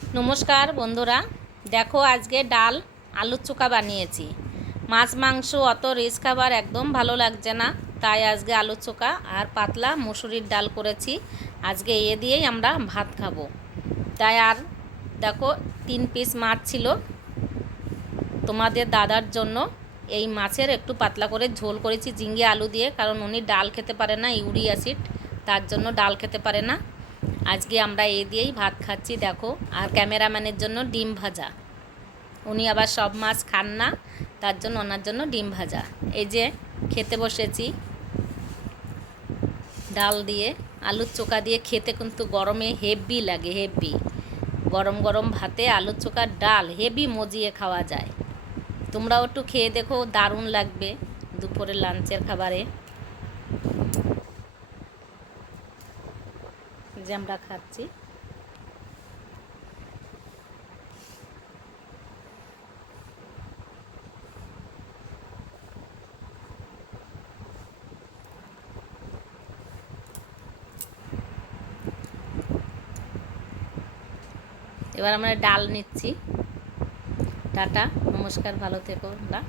নমস্কার বন্ধুরা। দেখো আজকে ডাল আলুর চোখা বানিয়েছি। মাছ, মাংস অত রিচ খাবার একদম ভালো লাগছে না, তাই আজকে আলুর চোখা আর পাতলা মুসুরির ডাল করেছি। আজকে এ দিয়েই আমরা ভাত খাব। তাই আর দেখো তিন পিস মাছ ছিল। তোমাদের দাদার জন্য এই মাছের একটু পাতলা করে ঝোল করেছি ঝিঙ্গে আলু দিয়ে, কারণ উনি ডাল খেতে পারে না ইউরি অ্যাসিড, তার জন্য ডাল খেতে পারে না। আজকে আমরা এ দিয়েই ভাত খাচ্ছি, দেখো। আর ক্যামেরাম্যানের জন্য ডিম ভাজা। উনি আবার সব মাছ খান না, তার জন্য ওনার জন্য ডিম ভাজা। এই যে খেতে বসেছি। ডাল দিয়ে, আলুর চোখা দিয়ে খেতে কিন্তু গরমে হেভি লাগে, হেভি। গরম গরম ভাতে আলুর চোখার ডাল হেভি মজিয়ে খাওয়া যায়। তোমরাও একটু খেয়ে দেখো, দারুণ লাগবে দুপুরের লাঞ্চের খাবারে। যে আমরা খাচ্ছি এবার আমরা ডাল নিচ্ছি। টাটা নমস্কার ভালো থেকো আমরা